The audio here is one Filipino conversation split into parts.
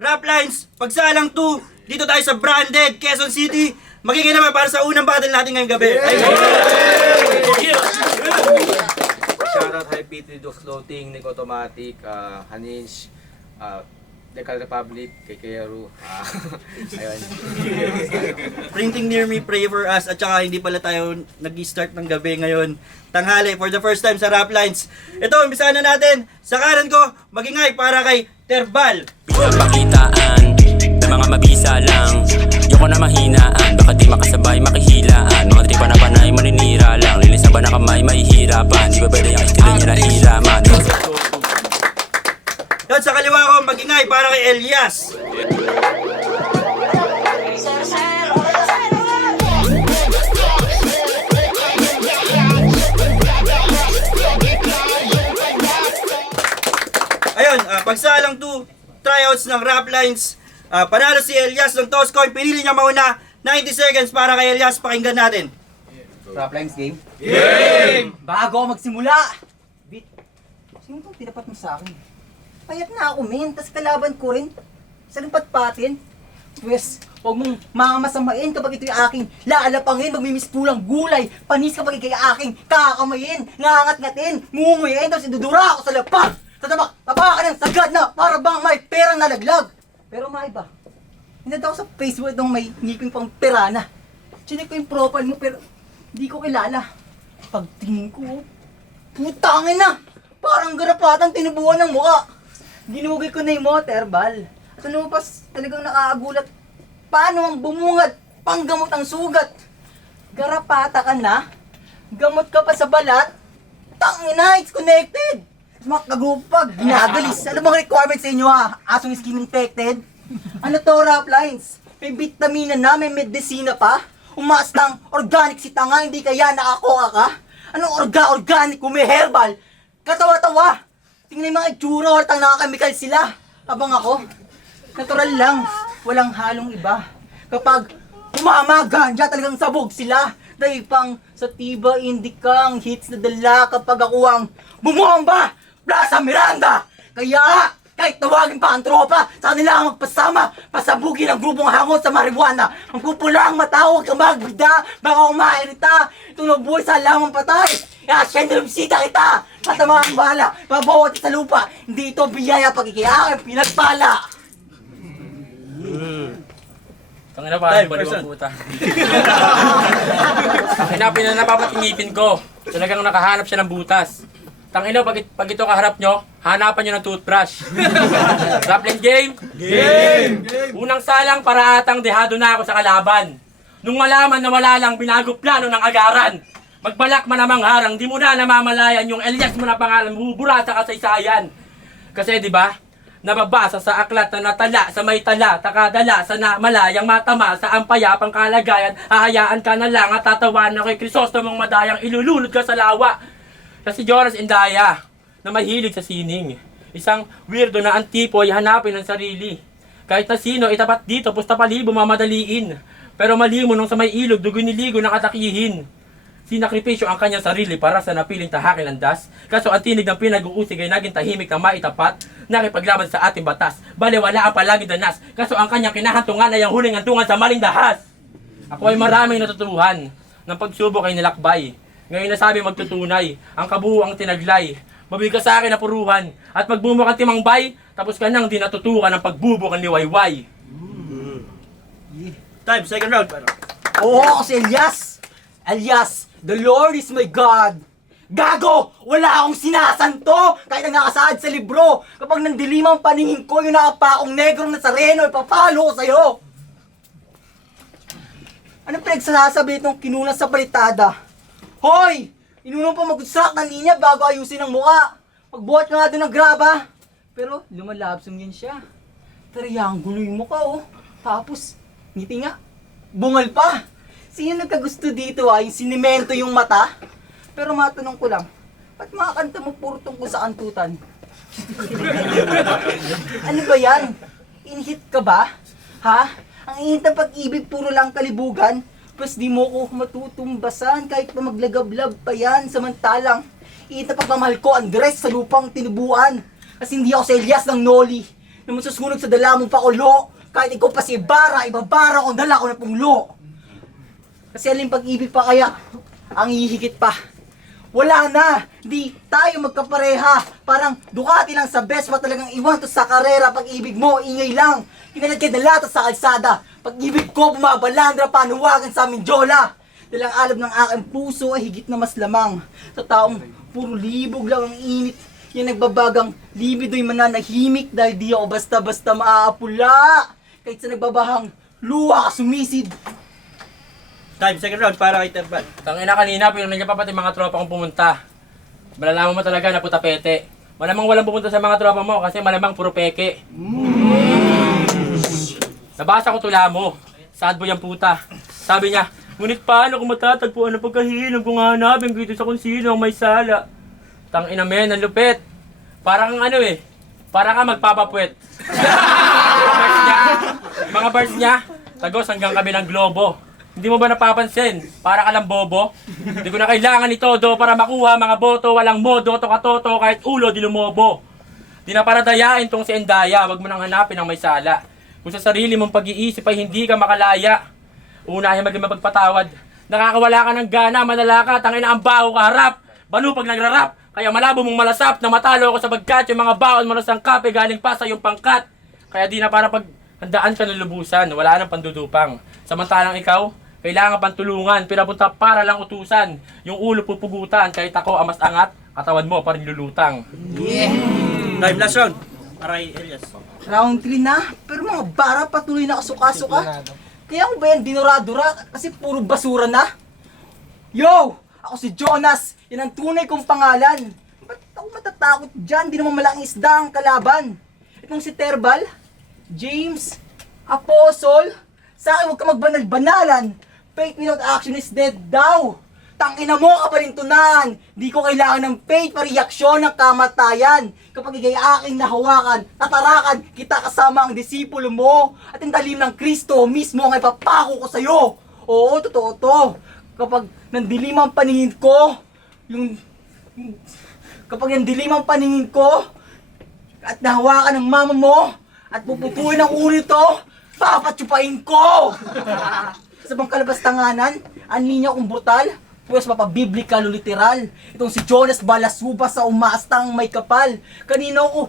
Rap Lines, Pagsalang 2, dito tayo sa Branded, Quezon City. Magiging naman para sa unang battle natin ngayong gabi. Shoutout High P3 Dux Clothing, Nick Automatic, Hanish, Decal Republic, Kekeru, ayun. Printing Near Me, Pray For Us, at saka hindi pala tayo nag-start ng gabi ngayon. Tanghali, for the first time sa Rap Lines. Ito, umpisahan na natin. Sa kanan ko, magingay para kay Terbal. Pinapakitaan ng mga mabisa lang. Yoko na mahinaan, baka di makasabay makihilaan. Mga tripa na panay, maninira lang. Linis na ba na kamay, mahihirapan. Di ba pwede yung estilo niya na iraman. At sa kaliwa ko, magingay para kay Elias. Ayun, Pagsalang 2, tryouts ng Rap Lines. Panalo si Elias ng toss coin. Pinili niya mauna. 90 seconds para kay Elias. Pakinggan natin. Rap Lines game? Game! Bago ako magsimula! Bit, sino itong tinapat mo sa akin? Payat na ako, men. Tas kalaban ko rin. Sa rin patpatin. Pwes, huwag mong mamasamain kapag ito'y aking laalapangin, magmimispulang gulay, panis kapag ikay aking kakamayin, ngangat-ngatin, ngunguyin, tapos idudura ako sa lapag. Tapak ka ng sagad na para bang may perang nalaglag. Pero may iba. Hinad ako sa Facebook nung may ngiping pang perana. Chinek ko yung profile mo pero hindi ko kilala. Pagtingin ko, putangin na! Parang garapatang tinubuan ng mukha. Ginugay ko na yung Terbal. At ano pas talagang nakaagulat. Paano ang bumungad? Panggamot ang sugat. Garapata ka na? Gamot ka pa sa balat? Tangina, it's connected! Makagupag, ginagalis. Ano bang requirements sa inyo ha? Asong skin infected? Ano to, Rap Lines? May vitamina na, may medisina pa? Umaas ng organic si tanga, hindi kaya nakakuha ka? Anong organic kung may herbal? Katawa-tawa! Tingnan yung mga itsura, halatang nakakemikal sila. Habang ako, natural lang, walang halong iba. Kapag tumama ganja, talagang sabog sila. Dahil pang sa tiba, hindi kang hits na dala kapag ako ang bumomba! Plaza Miranda! Kaya, kahit tawagin pa ang tropa, sa kanila ang magpasama, pasabugin ang grupong hangon sa marijuana. Ang pupula ang mata, huwag kang magbida, baka kumairita. Itong nabuhay sa lamang patay. Kaya siya nilumsita kita. Matama ang bala, babawat sa lupa. Hindi ito biyaya pag ikiakin, pinagpala. Tangina parang baliwang puta. Hanapin na napapatingipin ko. Talagang nakahanap siya ng butas. Tangina, pag ito kaharap nyo, hanapan nyo ng toothbrush. Rapline game? Game! Unang salang para atang dehado na ako sa kalaban. Nung malaman na wala lang binago plano ng agaran. Magbalak man namang harang, di mo na namamalayan yung Elias mo na pangalan, bubura sa kasaysayan. Kasi di ba, nababasa sa aklat na natala sa may tala, takadala sa malayang matama sa ampayapang kalagayan, hahayaan ka na lang at tatawan na kay Crisostomong madayang ilulunod ka sa lawa. Kasi Jonas Indaya, na mahilig sa sining. Isang weirdo na ang tipo ay hanapin ng sarili. Kahit na sino, itapat dito, pusta palibo mamadaliin. Pero malimo nung sa may ilog, dugo niligo ng katakihin. Sinakripisyo ang kanyang sarili para sa napiling tahakin ng das. Kaso ang tinig ng pinag-uusig ay naging tahimik na maitapat, nakipaglaban sa ating batas. Baliwala ang palaging danas. Kaso ang kanyang kinahantungan ay ang huling hantungan sa maling dahas. Ako ay maraming natutuhan ng pagsubok ay nilakbay. Ngayon nasabi magtutunay, ang kabuuang tinaglay. Mabigas sa akin na puruhan, at magbumukang timangbay, tapos ka nang di natutukan ang pagbubukang liwayway. Time, second round. Oo, ako si Elias! Elias, the Lord is my God! Gago! Wala akong sinasanto! Kahit ang nakasaad sa libro! Kapag nandilim ang paningin ko, yung nakapakong negrong Nazareno, ipapalo ko sa'yo! Anong pinagsasabi itong kinunan sa balitada? Hoy! Inunong pa mag-construct ng linya bago ayusin ang mukha! Magbuhat ka nga doon ng graba! Pero lumalabsong yan siya. Triangulo yung mukha oh. Tapos, ngiti nga, bungal pa! Sino nagkagusto dito yung sinimento yung mata? Pero matanong ko lang, ba't mga kanta mo puro tungkol sa kantutan? Ano ba yan? Inhit ka ba? Ha? Ang init ng pag-ibig puro lang kalibugan? Pas di mo ko matutumbasan kahit pa maglagablab pa yan. Samantalang, init na pagmamahal ko Andres sa lupang tinubuan. Kasi hindi ako sa Elias ng Noli. Yung masusunog sa dala mong pakulo. Kahit ikaw pa si Ibarra, ibabara kung dala ko na punglo. Kasi alin pag-ibig pa kaya, ang hihigit pa. Wala na, di tayo magkapareha. Parang Ducati lang sa best, talagang iwan to sa karera. Pag-ibig mo, ingay lang. Kinalagyan na lata sa kalsada. Pag-ibig ko, bumabalandra, panuwagan sa aming jola. Dalang alab ng aking puso ay higit na mas lamang. Sa taong puro libog lang ang init. Yan nagbabagang libido'y mananahimik dahil di ako basta-basta maaapula. Kahit sa nagbabahang luha ka sumisid. Time, second round para kay Terbal. Tangina kanina, pero nandiyan pa pati mga tropa kong pumunta. Malalaman mo talaga na puta pete. Malamang walang pumunta sa mga tropa mo kasi malamang puro peke. Nabasa ko tula mo. Sad boy ang puta. Sabi niya, ngunit paano kung matatagpuan ang pagkahilang kung hanapin dito sa kung sino ang may sala? Tangina men, ang lupit. Parang ano eh. Parang ka magpapapuwet. Mga bars niya, tagos hanggang kabilang globo. Hindi mo ba napapansin? Para ka lang bobo. Hindi ko na kailangan ito do para makuha mga boto. Walang modo, to-katoto, kahit ulo di lumobo. Di na para dayain tong si Endaya. Wag mo nang hanapin ang may sala. Kung sa sarili mong pag-iisip ay hindi ka makalaya. Unahin maging mapagpatawad. Nakakawala ka ng gana, manala ka, tangin na ang baho ka harap. Balo pag nagrarap. Kaya malabo mong malasap na matalo ako sa bagkat. Yung mga baon mo na sangkap eh, galing pa sa iyong pangkat. Kaya di na para pag handaan ka ng lubusan, wala nang pandudupang. Samantalang ikaw, kailangan pang tulungan, pinapunta para lang utusan. Yung ulo pupugutan, kahit ako ang mas angat, katawan mo pa rin lulutang. Time, last round para kay Elias. Round 3 na, pero mga bara patuloy na kasuka-suka. Kaya mo ba yan dinura-dura kasi puro basura na? Yo! Ako si Jonas, yan ang tunay kong pangalan. Ba't ako matatakot dyan? Di naman malaking isda ang kalaban. Itong si Terbal, James, Apostle, sa akin huwag ka magbanal-banalan. Faith without action is dead daw. Tangina mo kapalintunan. Di ko kailangan ng faith para reaksyon ng kamatayan. Kapag ikay aking nahawakan, tatarakan kita kasama ang disipulo mo. At ang talim ng Kristo mismo ang ipapako ko sa'yo. Oo, totoo to. Kapag nandilim ang paningin ko, kapag nandilim ang paningin ko, at nahawakan ng mama mo, at pupupuin ang ulo to, papatsupain ko! Sa bang kalabas-tanganan, ang linya kong brutal, pues mapabiblikal o literal. Itong si Jonas Balasuba sa umaastang may kapal. Kanino ko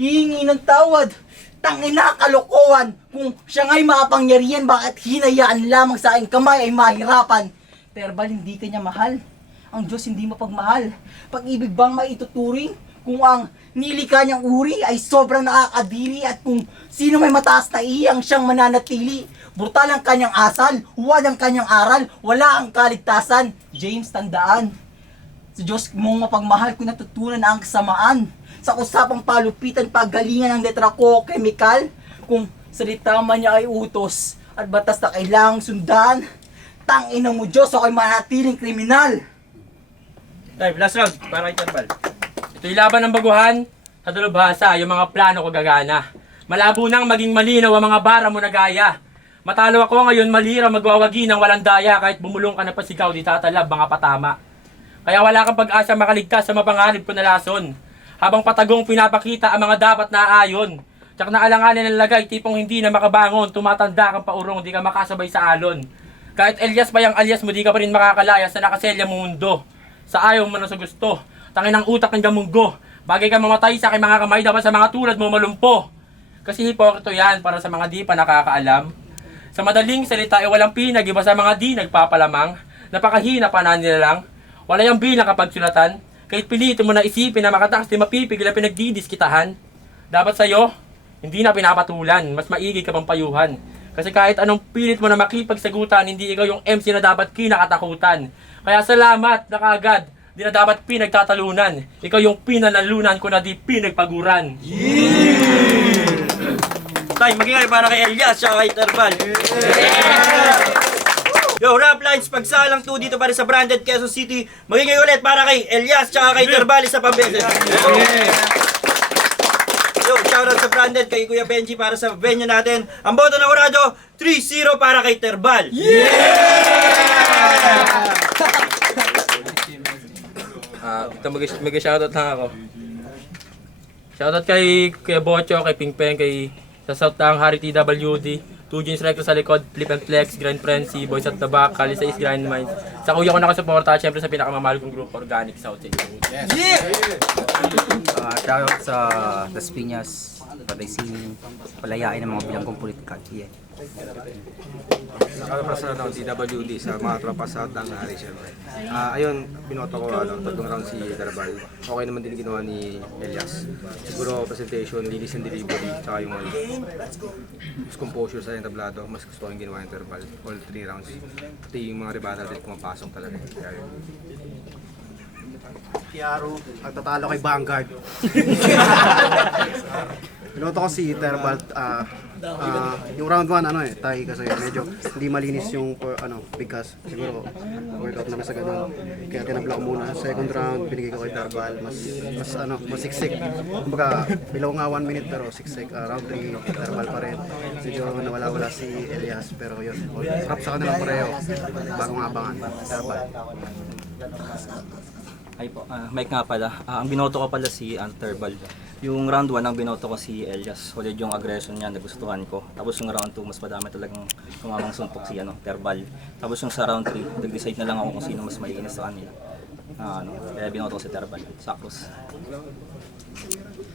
hihingi ng tawad. Tangina kalokohan. Kung siya nga'y makapangyarihan, bakit hinayaan lamang sa aking kamay ay mahirapan? Terbal, hindi kanya mahal. Ang Diyos hindi mapagmahal. Pag-ibig bang maituturing? Kung ang nilikha niyang uri ay sobrang nakakadiri at kung sino may mataas na iyang siyang mananatili. Brutal ang kanyang asal, huwad ang kanyang aral, wala ang kaligtasan. James, tandaan, sa Diyos mong mapagmahal kung natutunan ang kasamaan. Sa usapang palupitan, paggalingan ng letra ko, chemical, kung salita man niya ay utos at batas na kailangang sundan, tangina mo Diyos, ako'y manatiling kriminal. Time, last round para kay Terbal. Ito'y laban ng baguhan sa dalubhasa, yung mga plano ko gagana. Malabo nang maging malinaw ang mga bara mo na gaya. Matalo ako ngayon malira, magwawagi ng walang daya. Kahit bumulong ka na pasigaw, di tatalab mga patama. Kaya wala kang pag-asa makaligtas sa mapanganib ko na lason. Habang patagong pinapakita ang mga dapat na ayon. Tsak na alanganin ng lagay, tipong hindi na makabangon. Tumatanda kang paurong, di ka makasabay sa alon. Kahit Elias pa yung alias mo, di ka pa rin makakalaya sa nakaselya mong mundo. Sa ayaw mo na sa gusto, tangin ang utak ng gamunggo. Bagay ka mamatay sa aking mga kamay, dapat sa mga tulad mo malumpo. Kasi hipokrito yan para sa mga di pa nakakaalam. Sa madaling salita ay walang pinag, iba sa mga di nagpapalamang. Napakahina pa na nila lang. Wala yung bilang kapag sulatan. Kahit pilitin mo na isipin na makatakas di mapipigil na pinagdidiskitahan. Dapat sa'yo, hindi na pinapatulan. Mas maigi ka pang payuhan. Kasi kahit anong pilit mo na makipagsagutan, hindi ikaw yung MC na dapat kinakatakutan. Kaya salamat na kaagad, di na dapat pinagtatalunan. Ikaw yung pinanalunan ko na di pinagpaguran. Time, magingay para kay Elias at kay Terbal. Yo, rap lines, pagsalang 2 dito para sa Branded Quezon City. Magingay ulit para kay Elias at kay Terbal sa pambeses. Yo, shoutout sa Branded kay Kuya Benji para sa venue natin. Ang boto na urado, 3-0 para kay Terbal. Ito mag-shoutout lang ako. Shoutout kay Bocho, kay Pingpeng, kay sa South Tang, Hari TWD, 2 Jeans Recto sa likod, Flip and Flex, Grind Frenzy, Boys at the Back, Kali sa East Grind Mind. Sa kuya ko nakasuporta, at syempre sa pinakamamahal kong group, Organic South. Shoutout sa Las Piñas, Paday Sini, palayain ng mga bilang kong politika. Yeah. Para sa DWD sa mga tropa sa Tanghari syempre. Ayun, binoto ko tatlong round si Darabal. Okay naman din ginawa ni Elias. Siguro presentation, linis and delivery, tsaka yung composure sa entablado, mas gusto ko yung ginawa ng Darabal. All 3 rounds. Pati yung mga rebata din pumapasok talaga. Kaya yun. Kiaro, ang tatalo kay Vanguard. Pinoto ko si Terbalt, yung round 1 tie kasi medyo hindi malinis yung bigkas. Siguro workout naman sa ganun. Kaya tinabla ko muna. Second round binigay ko kay Terbal, mas siksik. Kumbaga below nga 1 minute pero siksik. Round 3 Terbal pa rin. Medyo nawala-wala si Elias pero yun. Sarap sa kanila pareho. Bagong abangan. Terbal. Ay po, Mike nga pala. Ang binoto ko pala si Terbal. Yung round 1 ang binoto ko si Elias. Solid yung aggression niya, nagustuhan ko. Tapos yung round 2, mas madami talagang kumamang suntok si Terbal. Tapos yung sa round 3, nag-decide na lang ako kung sino mas malinis sa kanila. Kaya binoto ko si Terbal. Sakros.